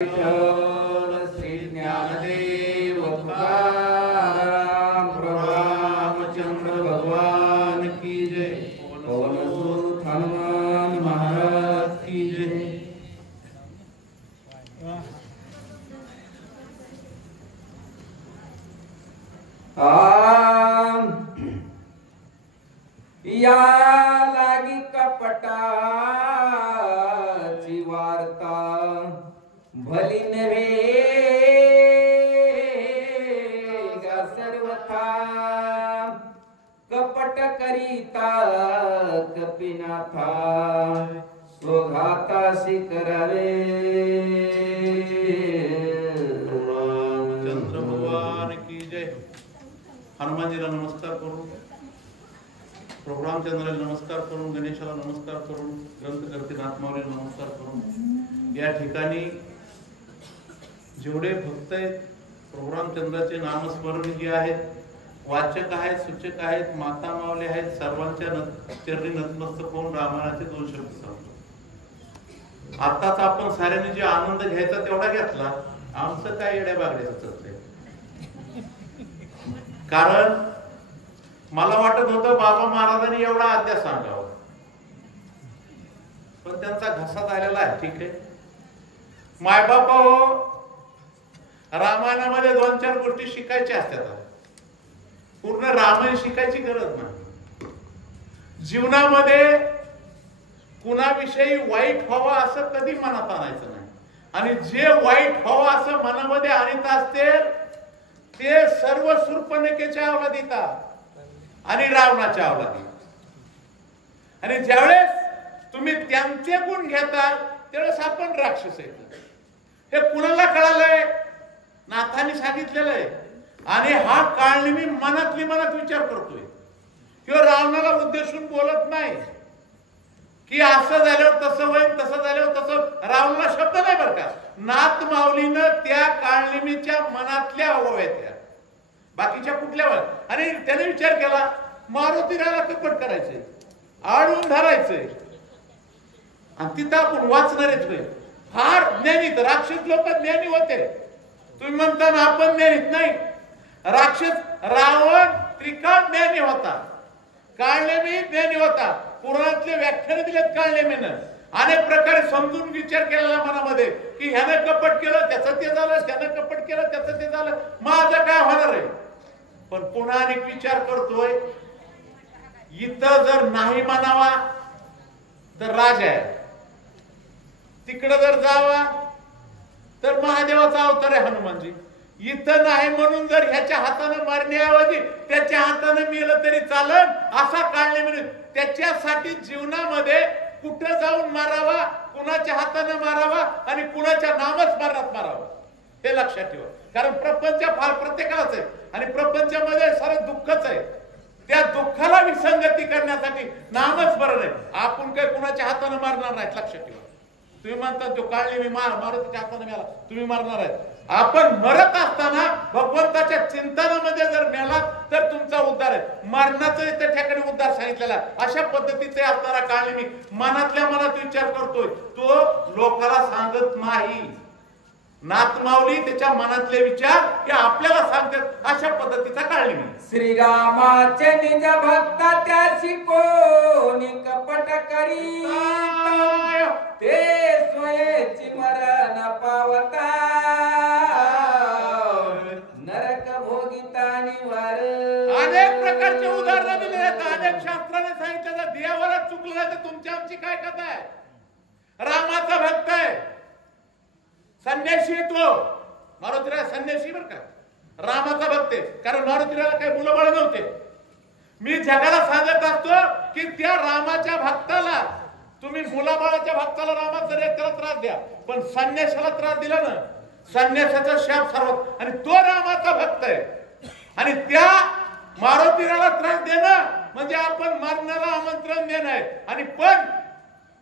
श्री ज्ञानदेव तुकाराम रामचंद्र भगवान की जय। पवन सुत हनुमान महाराज की जय। या लागी कपटाची वार्ता भली नव्हे गा सर्वथा। कपट करीता कपिनाथा स्वघाताशी करावे। रामचंद्र भगवान की जय। हनुमानजीला नमस्कार करून, प्रभू रामचंद्राला नमस्कार करून, गणेशाला नमस्कार करून, ग्रंथकर्ते नाथमाऊलीला नमस्कार करून, या ठिकाणी जेवढे भक्त आहेत, प्रभू रामचंद्राचे नामस्मरण जे आहेत, वाचक आहेत, सूचक आहेत, माता माऊली आहेत, सर्वांच्या चरणी नतमस्तक होऊन रामायणाचे 2 शब्द सांगतो। आताच आपण साऱ्यांनी जे आनंद घ्यायचा तेवढा घेतला, आमचं काय येड्या बागड्याचं चाललंय। कारण मला वाटत होतं बाबा महाराजांनी एवढा अध्याय सांगावा, पण त्यांचा घसा झालेला आहे। ठीक आहे, मायबापा हो, रामायणामध्ये 2-4 गोष्टी शिकायच्या असतात, पूर्ण रामायण शिकायची गरज नाही। जीवनामध्ये कुणाविषयी वाईट व्हावं असं कधी मनात आणायचं नाही, आणि जे वाईट व्हावं असं मनामध्ये आणत असते ते सर्व शूर्पणखेच्या अवलादीत आणि रावणाच्या अवलादीत। आणि ज्यावेळेस तुम्ही त्यांचे गुण घेता त्यावेळेस आपण राक्षस आहे। हे कुणाला कळालंय? नाथांनी सांगितलेलं आहे। आणि हा काळनेमी मनातली मनात विचार करतोय, किंवा रावणाला उद्देशून बोलत नाही की असं झाल्यावर तसं होईल, तसं झाल्यावर तसं। रावणाला शब्द नाही बरं का, नाथ माऊलीनं त्या काळनेमीच्या मनातल्या ओव्या, बाकीच्या कुठल्यावर। आणि त्याने विचार केला, मारुतीला कपट करायचंय, आडून धरायचंय, आणि तिथं आपण वाचणारेच होय। फार ज्ञानीत राक्षस लोक ज्ञानी होते, तुम्ही म्हणता ना आपण ज्ञानीत नाही। राक्षस रावण त्रिकाळ ज्ञानी होता, काळनेमी ज्ञानी होता। पुराणातले व्याख्यान दिलेत काळनेमीनं, अनेक प्रकारे समजून विचार केलेला मनामध्ये की ह्यानं कपट केलं त्याचं ते झालं, त्यानं कपट केलं त्याचं ते झालं, माझं काय होणार आहे। पण पुन्हा अनेक विचार करतोय, इथं जर नाही म्हणावा तर राज आहे, तिकडं जर जावा तर महादेवाचा अवतार आहे हनुमानजी। इथं नाही म्हणून जर ह्याच्या हाताने मारण्याऐवजी त्याच्या हाताने मेलं तरी चालत असा काळने मिळेल। त्याच्यासाठी जीवनामध्ये कुठं जाऊन मारावा, कुणाच्या हाताने मारावा आणि कुणाच्या नामस्मरणात मारावा, हे लक्षात ठेवा। कारण प्रपंच फार प्रत्येकालाच आहे, आणि प्रपंचामध्ये सारं दुःखच आहे। त्या दुःखाला विसंगती करण्यासाठी नामस्मरण आहे। आपण काय कुणाच्या हाताने मारणार नाहीत, लक्षात ठेवा। तुम्ही म्हणता तो काळनेमी मारुतीच्या हाताने मेला, तुम्ही मारणार आहे। आपण मरत असताना भगवंताच्या चिंतनामध्ये जर मेलात तर तुमचा उद्धार आहे। मरणाचं त्या ठिकाणी उद्धार सांगितलेला आहे। अशा पद्धतीचे असणारा काळनेमी मनातल्या मनात विचार करतोय, तो लोकाला सांगत नाही। नाथ माऊली त्याच्या मनातले विचार हे आपल्याला सांगतात, अशा पद्धतीचा काळनेमी। श्रीरामाचे निज भक्त त्याशी कोणी कपट करी, ते स्वयेची मरण पावता, नरक भोगिता निवार। अनेक प्रकारचे उदाहरण दिले आहेत, अनेक शास्त्राने सांगितलं। देवाला चुकलं तर तुमची आमची काय कथा आहे? रामाचा भक्त आहे, संन्यासी तो मारुतीला, संन्यासी बर का, रामाचा भक्त आहे। कारण मारुतीला काही मुलं बाळ नव्हते। मी जगाला सांगत असतो की त्या रामाच्या भक्ताला, तुम्ही मुलाबाळाच्या भक्ताला रामाचा त्याला त्रास द्या, पण संन्यासाला त्रास दिला ना, संन्यासाचा शाप सर्वात। आणि तो रामाचा भक्त आहे, आणि त्या मारुतीला त्रास देणं म्हणजे आपण मरणाला आमंत्रण देणं आहे। आणि पण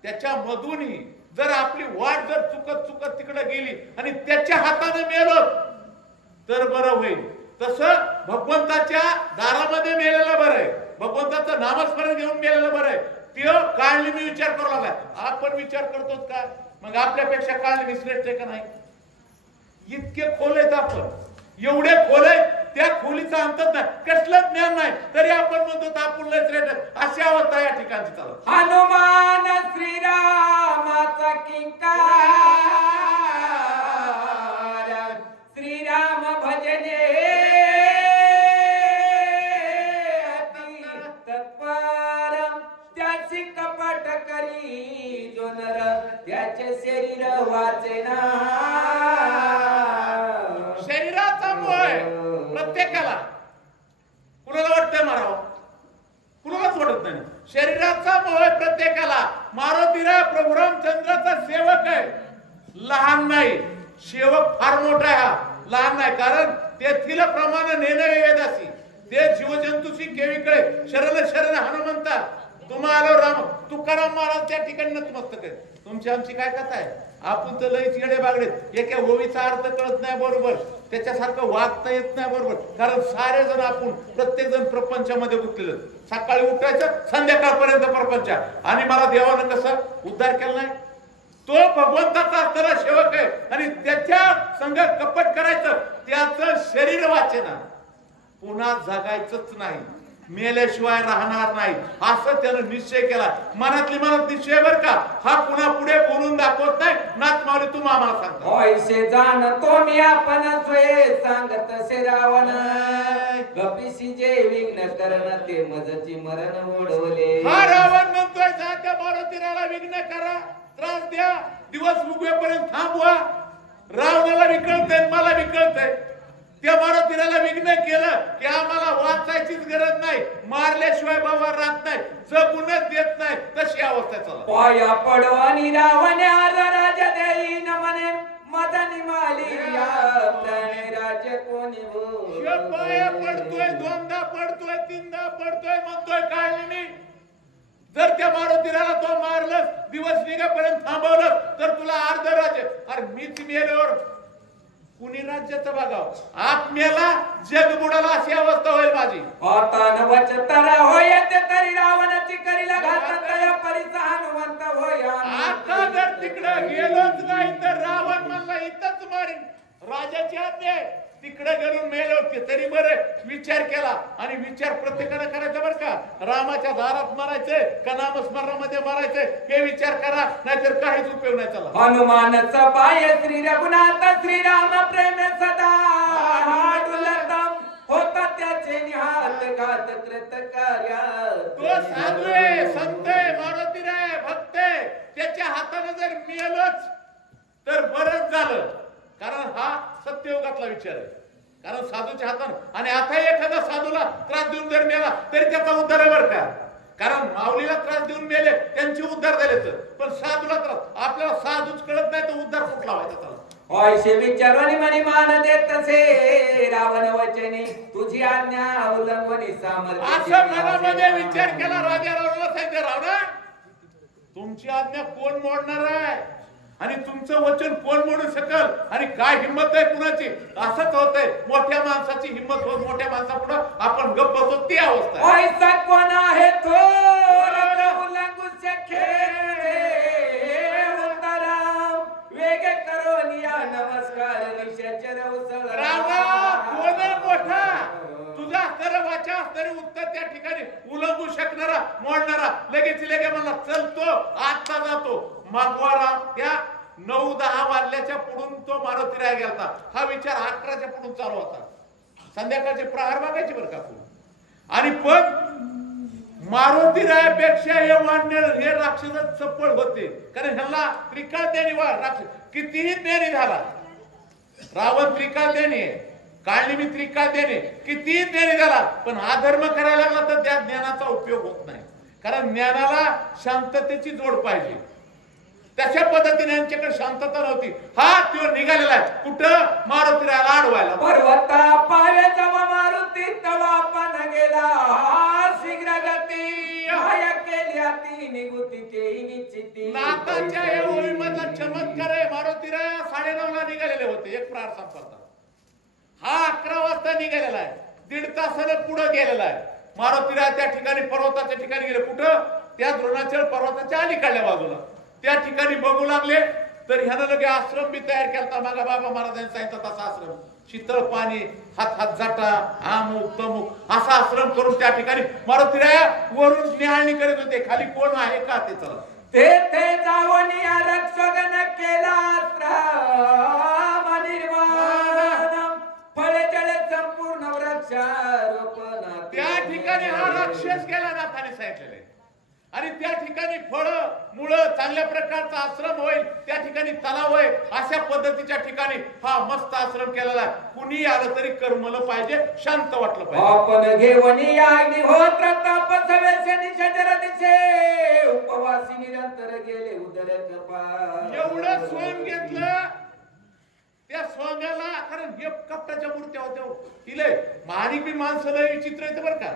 त्याच्या मधूनही जर आपली वाट जर चुकत चुकत तिकडे गेली आणि त्याच्या हाताने मेलो तर बरं होईल। तसं भगवंताच्या दारामध्ये मेलेलं बरं आहे, भगवंताचं नामस्मरण घेऊन मेलेलं बरं आहे। त्यो काळनेमी विचार करू लागला, आपण विचार करतोच का? मग आपल्यापेक्षा काळनेमी श्रेष्ठ आहे का नाही? इतके खोल आहेत आपण, एवढे खोल आहेत, त्या खोलीचा अंतच नाही, कसलं ज्ञान नाही, तरी आपण म्हणतो आपण लय श्रेष्ठ, अशी अवस्था या ठिकाणची चालू. हनुमान श्रीरामाचा किंकार, श्रीराम भजने अति तत्पर, त्याची कपट करी जो नर, त्याचे शरीर वाचेना. शरीराचा मोह आहे प्रत्येकाला. कुणाला वाटतंय मारावं, कुणालाच वाटत नाही. शरीराचा मोह आहे प्रत्येकाला. मारुतीराय प्रभू रामचंद्राचा सेवक आहे, लहान नाही. सेवक फार मोठा आहे, हा लहान नाही. कारण तेथील प्रमाण नेणं वेदासी, ते जीवजंतूशी केविकळे, शरण शरण हनुमंता. तुम्हाला राम तुकाराम महाराज त्या ठिकाणी नतमस्तक आहे. तुमची आमची काय कथा आहे? आपण तर लईच येडे बागडे, एका ओवीचा अर्थ कळत नाही बरोबर, त्याच्यासारखं वागता येत नाही बरोबर. कारण सारे जण आपण प्रत्येक जण प्रपंचामध्ये गुंतलेलं. सकाळी उठायचं, संध्याकाळपर्यंत प्रपंच. आणि मला देवानं कसं उद्धार केला नाही? तो भगवंताचा असणारा सेवक आहे आणि त्याच्या संग कपट करायचं, त्याचं शरीर वाचेना. पुन्हा जगायचंच नाही, मेल्याशिवाय राहणार नाही, असं त्यानं निश्चय केला. मनातली मनात निश्चय बर का, हा पुन्हा पुढे बोलून दाखवत नाही. नाथ माऊली तुम्ही आम्हाला सांगता. होयसे जाणतो मी आपण सोय, सांगत से रावण कपिशी जे विघ्न करण, ते मजची मरण ओढवले. हा रावण म्हणतोय, जा त्या मारुतीराला विघ्न करा, त्रास द्या, दिवस उगवेपर्यंत थांबवा. रावणाला विकळतंय, मला विकळतंय. त्या मारुतीराला विघ्न केलं की आम्हाला वाचायचीच गरज नाही, मारल्याशिवाय बाबा राहत नाही, जगूनच देत नाही. तशी अवस्था चालू. पाया पडवानी रावण्या राज देईन म्हणे, मदनी माली आपल्याने राज्य कोणी बोल. पाया पडतोय, दोनदा पडतोय, तीनदा पडतोय, म्हणतोय काय नाही. जर त्या मारुतीराला तो मारलंस, दिवस निघेपर्यंत थांबवलं, तर तुला अर्ध राज्य. अरे मीच मेल्यावर कुणी राज्याचं बघाव? आत्म्याला जग बुडाला, अशी अवस्था होईल माझी. आता नवचतरा होयते तरी रावणाची करीला घातक, या परिचा हनुमंत होय. आता जर तिकडे गेलोच नाही तर रावण मला इथंच मारीन. राजाची आज्ञा आहे, तिकडे गेलो मेले होते तरी बरं. विचार केला, आणि विचार प्रत्येकाने करायचा बरं का. रामाच्या दारात मारायचे का नामस्मरणामध्ये मारायचे हे विचार करा, नाहीतर काहीच उपयोग नाही. चला. हनुमानचा पाय श्री रघुनाथ, श्रीराम प्रेम सदा हाडुलतम, होता त्याचे निहात घात कृत कार्य. तो साधू आहे, संत आहे, मारुतीराय भक्त आहे. त्याच्या हाताने जर मिळालंच तर बरंच झालं. कारण हा सत्ययुगातला विचार आहे. कारण साधूच्या हातानं, आणि आता एखादा साधूला त्रास देऊन जर मेला तरी त्याचा उद्धार आहे बरं का. कारण माऊलीला त्रास देऊन मेले, त्यांचे उद्धार झाले. तर पण साधूला त्रास, आपल्याला साधूच कळत नाही तर उद्धार कुठला व्हायचा त्याला. होयसे विचारवणी मनी मान देत से, रावण वचने तुझी आज्ञा उल्लंघनी सामर्थ्य. असं मनामध्ये विचार केला राजा रावणाला. सांगितलं, रावणा तुमची आज्ञा कोण मोडणार आहे, आणि तुमचं वचन कोण मोडू शकल, आणि काय हिंमत आहे कुणाची? असंच होतंय, मोठ्या माणसाची हिंमत होत मोठ्या माणसापुढे आपण गप्प बसतो, ती अवस्था आहे. ऐसा कोण आहे थोर उल्लंघू शके, उत्तराम वेगे करोनिया नमस्कार निशाचर उसळ. रावणा कोण आहे मोठा? तुझा अस्तर वाचा अस्तर उत्तर त्या ठिकाणी उल्लंघू शकणारा, मोडणारा. लगेच लगे म्हणला, चलतो आता जातो. मागवारा त्या 9-10 वाजल्याच्या पुढून तो मारुतीराय गेलता. हा विचार 11च्या पुढून चालू होता. संध्याकाळचे प्रहार बघायचे बरं का पुढे. आणि पण मारुतीरायापेक्षा हे वाढणे हे राक्षस चप्पळ होते. कारण ह्याला त्रिकाळ देणी वा राक्षस कितीही देणी झाला. रावण त्रिकाळ देणी आहे, काळनिमी त्रिकाळ देणे, कितीही देणी झाला, पण अधर्म करायला लागला तर त्या ज्ञानाचा उपयोग होत नाही. कारण ज्ञानाला शांततेची जोड पाहिजे. तशा पद्धतीने यांच्याकडे शांतता नव्हती. हा तो निघालेला आहे कुठं? मारुतीरायाला अडवायला. पर्वता पावे जवा मारुती तवा पण गेला, शीघ्र गती हाय केल्या ती निगुती तेही निश्चिती. नाथाच्या या ओळीमधला चमत्कार आहे. मारुतीराय 9:30ला निघालेले होते, एक प्रहार संपवता. हा 11 वाजता निघालेला आहे, 1.5 तासाने पुढे गेलेला आहे. मारुतीराय त्या ठिकाणी पर्वताच्या ठिकाणी गेले. कुठं? त्या द्रोणाचल पर्वताच्या अलीकडल्या बाजूला. त्या ठिकाणी बघू लागले तर ह्यानं लगे आश्रम बी तयार केला. मागा बाबा महाराजांनी सांगितलं तसा आश्रम, शीतळ पाणी, हात हात जाटा, अमुक तमुक असा आश्रम करून त्या ठिकाणी मारुतीराया वरून न्याहाळणी करीत होते, खाली कोण आहे का ते. चला तेथे जाऊन या रक्षगण केला निर्माण, फळे जळे संपूर्ण वृक्षारोपण. त्या ठिकाणी हा राक्षस गेला नाथाने सांगितलेले. आणि त्या ठिकाणी फळ मुळ चांगल्या प्रकारचा आश्रम होईल, त्या ठिकाणी तलाव होईल, अशा पद्धतीच्या ठिकाणी हा मस्त आश्रम केलेला. कुणी आलं तरी करमलं पाहिजे, शांत वाटलं पाहिजे. आपण घेऊन या अग्निहोत्र ताप सवेशनी शजर दिसे, उपवासी निरंतर गेले उदर कपाळ. एवढं सोंग घेतलं त्या सोंगाला, कारण हे कपटाच्या मूर्त्या होत्या. तिले माणिक बी माणसं लय विचित्र येतं बरं का.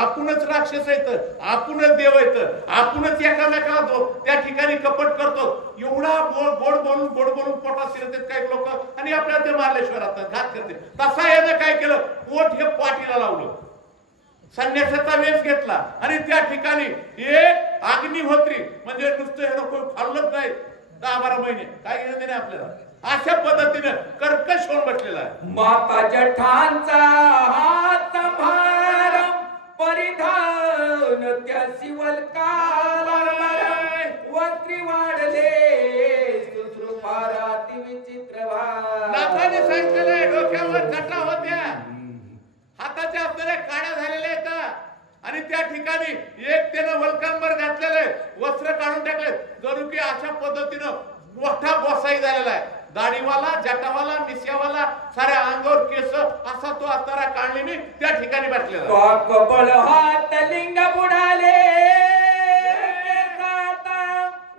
आपणच राक्षस येत, आपणच देव येत, आपणच एकामेकाला त्या ठिकाणी कपट करतो. एवढा गोड बोलून पोटात शिरतात काही लोक, आणि आपल्याला ते मारल्याशिवाय घात करते. तसा यानं काय केलं, पोट हे पाठीला लावलं, संन्यासाचा वेश घेतला, आणि त्या ठिकाणी एक अग्निहोत्री, म्हणजे नुसतं हे कोण खाल्लंच नाही 10-12 महिने, काय घेणं नाही आपल्याला. अशा पद्धतीनं कर्कश होऊन बसलेला आहे. माता जठांचा हात संभार परिधान त्यासी वल्काल, वस्त्री वाढले सुश्रुपाराती विचित्र भाव. नाथाने सांगितलेलं डोक्यावर जटा होत्या, हाताच्या असलेल्या काड्या झालेल्या आहेत, आणि त्या ठिकाणी एक त्यानं वल्कांबर घातलेलं वस्त्र काढून टाकले, जणू की अशा पद्धतीनं मोठा गोसाई झालेला आहे. दाढीवाला, जटावाला, मिश्यावाला, साऱ्या अंगावर केस असा तो असणारा काढणीने त्या ठिकाणी बसलेला. कबळ हात लिंग बुडाले,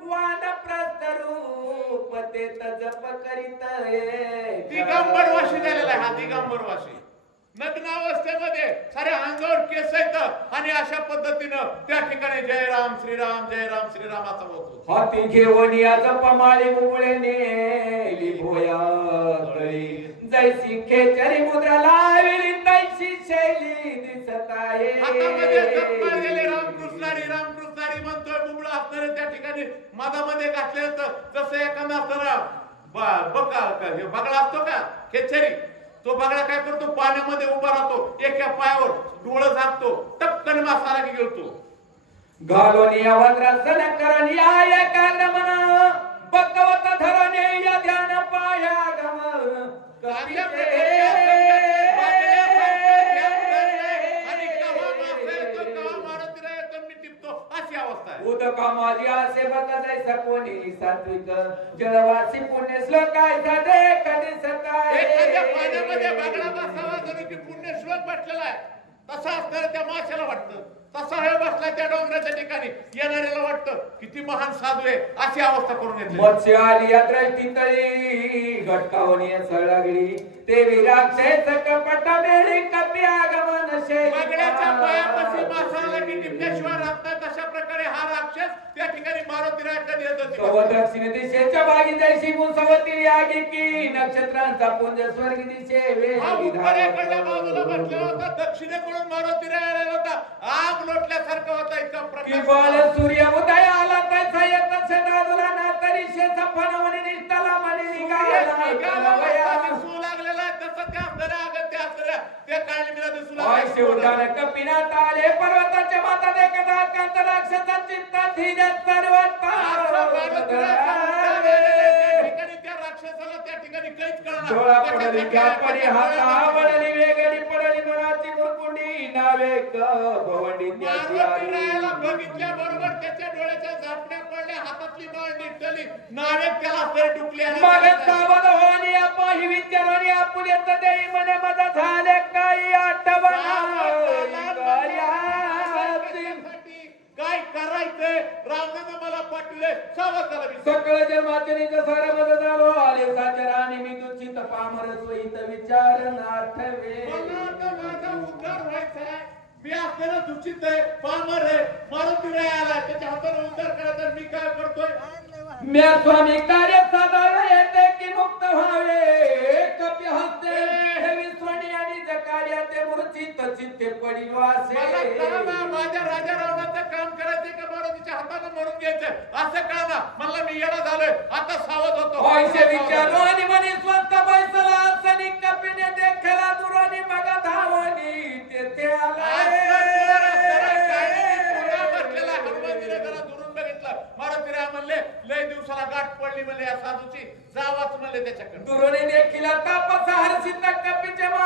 वानप्रस्थ रूप ते जप करीत. दिगंबर वाशी झालेला आहे हा, दिगंबर वाशी. नग्न अवस्थेमध्ये साऱ्या अंगावर केस आहेत, आणि अशा पद्धतीनं त्या ठिकाणी जय राम श्रीराम जय राम श्रीराम असा बोलतो. हाती घेऊन या जपमाळी मुळे नेली भोया तळी, जैसी खेचरी मुद्रा लावली तैसी शैली दिसत आहे. हातामध्ये जपमाळ गेले, रामकृष्णारी म्हणतोय. मुबळा असणारे त्या ठिकाणी मधामध्ये घातले, जसं एखादा असणारा बगळा असतो का खेचरी, तो बगळा काय करतो, पाण्यामध्ये उभा राहतो, एका पायावर डोळं झाकतो, टपकन मासाला गिळतो. घालून या वज्रासन करण या एकाग्र मन, भगवत धरणे या ध्यान पाया गमन. उदका माझी आसे बता जैसा कोणी सात्विक, जळवासी पुण्य श्लोकायचा देख दिसत आहे. एखाद्या पाण्यामध्ये बगळा बसावा, जणू की पुण्य श्लोक बसलेला आहे, तसा असणारा त्या माशाला वाटतं. तसा हे बसला त्या डोंगराच्या ठिकाणी, येणाऱ्याला वाटतं किती महान साधू आहे, अशी अवस्था करून घेतली. मत्स्य आली यात्रा तितळी, घटकावणी सळगली, ते विराक्षेच कपट मेळी कप्या गमन शे. बगड्याच्या पायापाशी मासाला की टिपण्याशिवाय राहत नाही, तशा प्रकारे हा राक्षस त्या ठिकाणी मारुतीरायाकडे येत होते. दक्षिण दिशेच्या बागी जैशी मुसवती आगी की, नक्षत्रांचा पुंज स्वर्ग दिशे उत्तरेकडल्या बाजूला बसलेला होता, दक्षिणेकडून मारुतीराय आलेला होता. आग लोटल्यासारखं होता इतका प्रकाश. सूर्य उदय आला तसा येत सदादुला ना तरी शेत फणवणी निष्ठला मनी निघाला दिसू लागलेला, तसं त्या असणाऱ्या आगत त्या असणाऱ्या त्या काळीला दिसू लागला. शेवटानं कपिनात आले, पर्वताच्या माता देखता कांत राक्षसा चित्तात ही सर्वता. त्या राक्षसाला त्या ठिकाणी काहीच कळणार. डोळा पडली पडी हाता वळली, वेगळी पडली मनाची मुरकुंडी, नावे भवंडी. मारुतीरायाला बघितल्या बरोबर त्याच्या डोळ्याच्या झापण्या पडल्या, हातातली माळ निघतली, नावे त्याला असं डुकले. मागत सावध होणी आपण विचारणी आपुलेच देई मने मद झाले काही आठवणा. काय करायचंय रावणानं मला पाठवले, सकळ जन्माचे निज सार मद झालो, आले साच्या राणी मी तुझी तपामर सोयीत विचार नाठवे. माझा उद्धार व्हायचा, मी आपल्याला दूषित आहे, पामर आहे, मारुतीराय आला, त्याच्या हाताने उद्धार करायचा, मी काय करतोय. म्या स्वामी कार्य साधार येते की मुक्त व्हावे, कपी हस्ते हे विस्वणी आणि जकार्या ते मूर्छित चित्ते पडिलो मला असे कळना माझ्या राजा रावणाचं काम करायचंय का मारुतीच्या हाताने मरून घ्यायचं असं कळना. म्हणलं मी येडा झालोय आता सावध होतो. पैसे विचारो आणि म्हणे स्वस्त पैसला सनी कपिने देखला दुरानी बघा धावणी तेथे आलाय. म्हणले लय दिवसाला गाठ पडली म्हणले या साधूची जावाच म्हणले त्याच्याकडे. दुरोने देखील तापसा हर्षित कपीचे मान